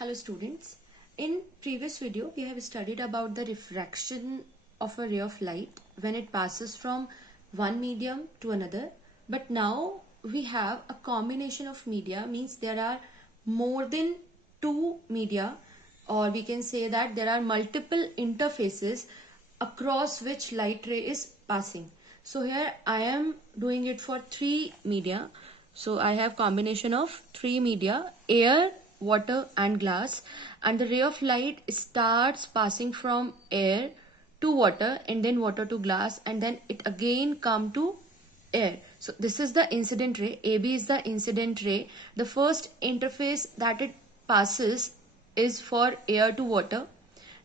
Hello students. In previous video we have studied about the refraction of a ray of light when it passes from one medium to another. But now we have a combination of media, means there are more than two media, or we can say that there are multiple interfaces across which light ray is passing. So here I am doing it for three media. So I have combination of three media: air, water and glass, and the ray of light starts passing from air to water and then water to glass, and then it again come to air. So this is the incident ray. AB is the incident ray. The first interface that it passes is for air to water,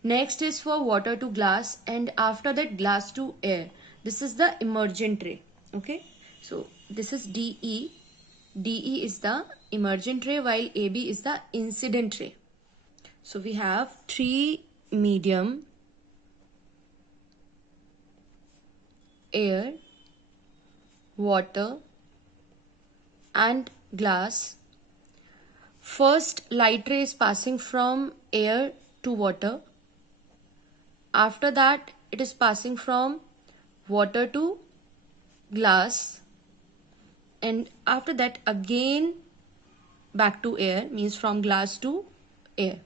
next is for water to glass, and after that glass to air. This is the emergent ray. Okay, so this is DE. DE is the emergent ray while AB is the incident ray. So we have three medium: air, water and glass. First light ray is passing from air to water. After that it is passing from water to glass, and after that again back to air, means from glass to air.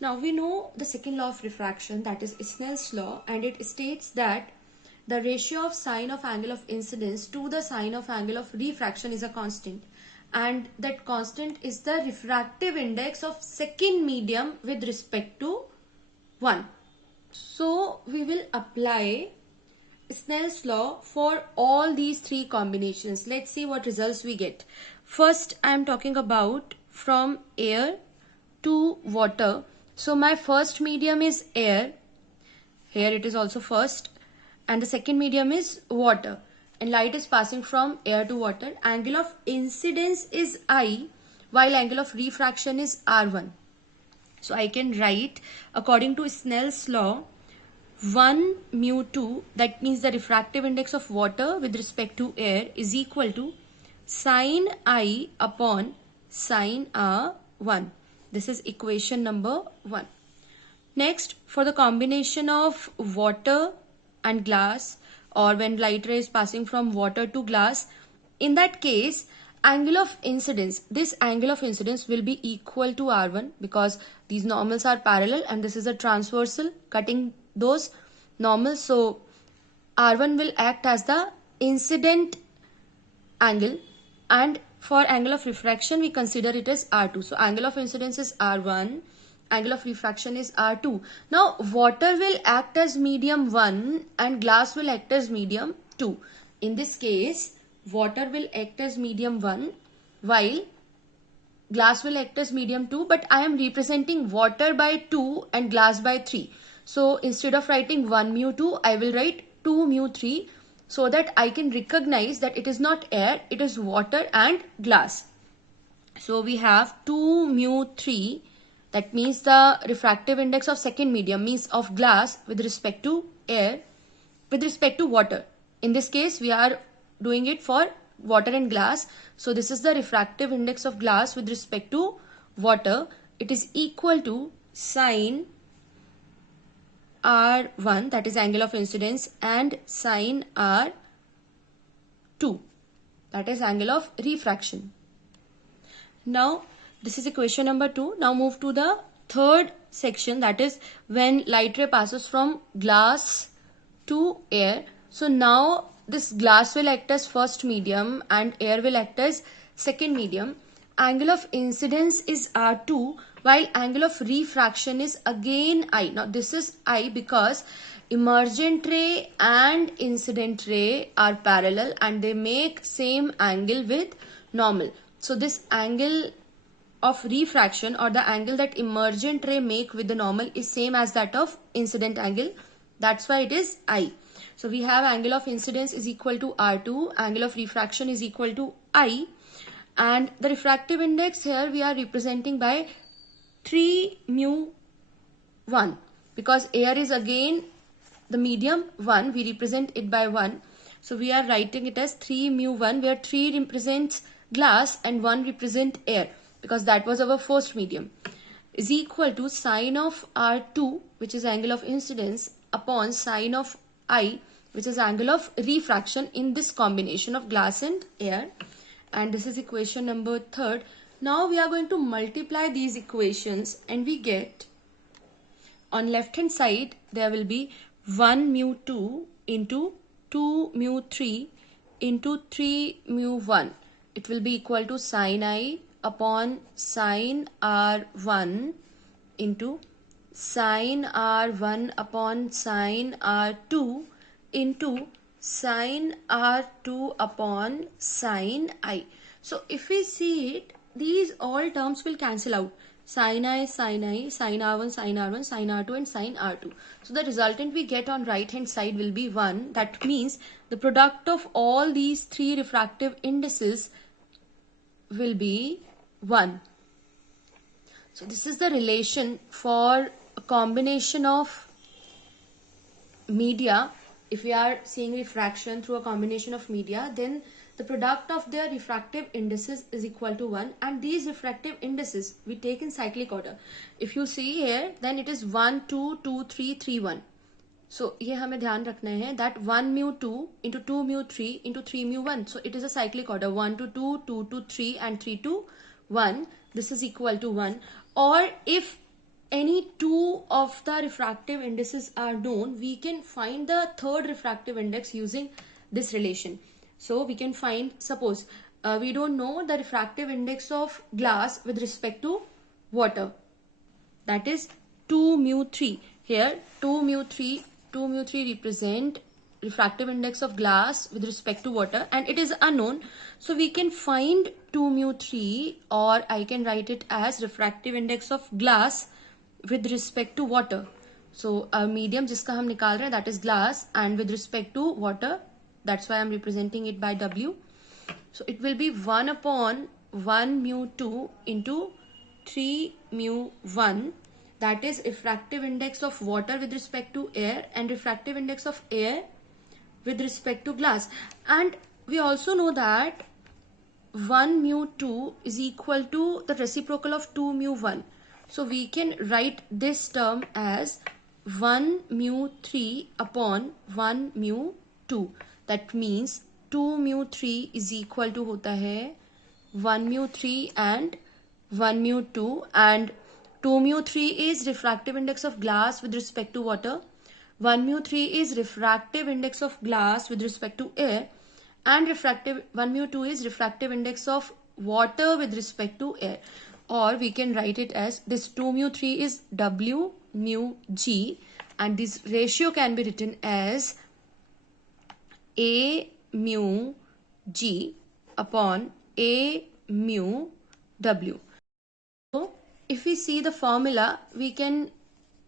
Now we know the second law of refraction, that is Snell's law, and it states that the ratio of sine of angle of incidence to the sine of angle of refraction is a constant, and that constant is the refractive index of second medium with respect to 1. So we will apply Snell's law for all these three combinations. Let's see what results we get. First, I am talking about from air to water. So my first medium is air. Here it is also first. And the second medium is water. And light is passing from air to water. Angle of incidence is I, while angle of refraction is R1. So I can write, according to Snell's law, 1 mu 2, that means the refractive index of water with respect to air, is equal to sine I upon sine R1. This is equation number 1. Next, for the combination of water and glass, or when light ray is passing from water to glass, in that case angle of incidence, this angle of incidence will be equal to R1, because these normals are parallel and this is a transversal cutting those normals. So R1 will act as the incident angle, and for angle of refraction we consider it as R2. So angle of incidence is R1, angle of refraction is R2. Now water will act as medium 1 and glass will act as medium 2. In this case water will act as medium 1 while glass will act as medium 2, but I am representing water by 2 and glass by 3. So instead of writing 1 mu 2, I will write 2 mu 3, so that I can recognize that it is not air, it is water and glass. So we have 2 mu 3, that means the refractive index of second medium, means of glass with respect to air, with respect to water. In this case we are doing it for water and glass. So this is the refractive index of glass with respect to water. It is equal to sine R1, that is angle of incidence, and sine R2, that is angle of refraction. Now this is equation number 2. Now move to the third section, that is when light ray passes from glass to air. So now this glass will act as first medium and air will act as second medium. Angle of incidence is R2 while angle of refraction is again I. Now this is I because emergent ray and incident ray are parallel and they make same angle with normal. So this angle of refraction, or the angle that emergent ray make with the normal, is same as that of incident angle. That's why it is I. So we have angle of incidence is equal to R2, angle of refraction is equal to I, and the refractive index here we are representing by 3 mu 1, because air is again the medium 1, we represent it by 1. So we are writing it as 3 mu 1, where 3 represents glass and 1 represent air, because that was our first medium. is equal to sine of R2, which is angle of incidence, upon sine of I, which is angle of refraction in this combination of glass and air. And this is equation number 3rd. Now we are going to multiply these equations and we get, on left hand side there will be 1 mu 2 into 2 mu 3 into 3 mu 1. It will be equal to sine I upon sine R1 into sine R1 upon sine R2 into sine R2 upon sine I. So if we see it, these all terms will cancel out. Sine I, sine R1, sine R1, sine R2 and sine R2. So the resultant we get on right hand side will be 1. That means the product of all these three refractive indices will be 1. So this is the relation for a combination of media. If we are seeing refraction through a combination of media, then the product of their refractive indices is equal to 1, and these refractive indices we take in cyclic order. If you see here, then it is 1, 2, 2, 3, 3, 1. So ये हमें ध्यान रखना है that 1 mu 2 into 2 mu 3 into 3 mu 1. So it is a cyclic order, 1 to 2, 2 to 3 and 3 to 1. This is equal to 1. Or if any two of the refractive indices are known, we can find the third refractive index using this relation. So we can find, suppose we don't know the refractive index of glass with respect to water, that is 2 mu 3. Here 2 mu 3 represent refractive index of glass with respect to water, and it is unknown. So we can find 2 mu 3, or I can write it as refractive index of glass with respect to water. So a medium जिसका हम निकाल रहे हैं, that is glass, and with respect to water, that's why I'm representing it by W. So it will be 1 upon 1 mu 2 into 3 mu 1. That is refractive index of water with respect to air and refractive index of air with respect to glass. And we also know that 1 mu 2 is equal to the reciprocal of 2 mu 1. So we can write this term as 1 mu 3 upon 1 mu 2. That means 2 mu 3 is equal to होता है 1 mu 3 and 1 mu 2, and 2 mu 3 is refractive index of glass with respect to water, 1 mu 3 is refractive index of glass with respect to air, and 1 mu 2 is refractive index of water with respect to air. Or we can write it as this 2 mu 3 is W mu G, and this ratio can be written as A mu G upon A mu W. So if we see the formula, we can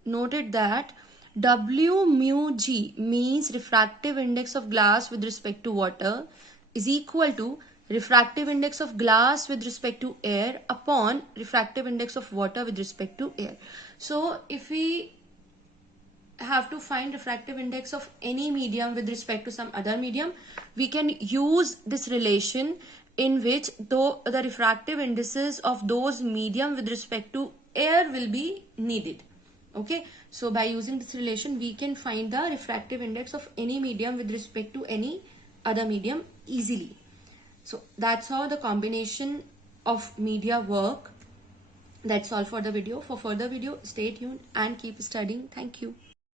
note it that W mu G means refractive index of glass with respect to water is equal to refractive index of glass with respect to air upon refractive index of water with respect to air. So if we have to find refractive index of any medium with respect to some other medium, we can use this relation in which the refractive indices of those medium with respect to air will be needed. Okay, so by using this relation we can find the refractive index of any medium with respect to any other medium easily. So that's how the combination of media work. That's all for the video. For further video, stay tuned and keep studying. Thank you.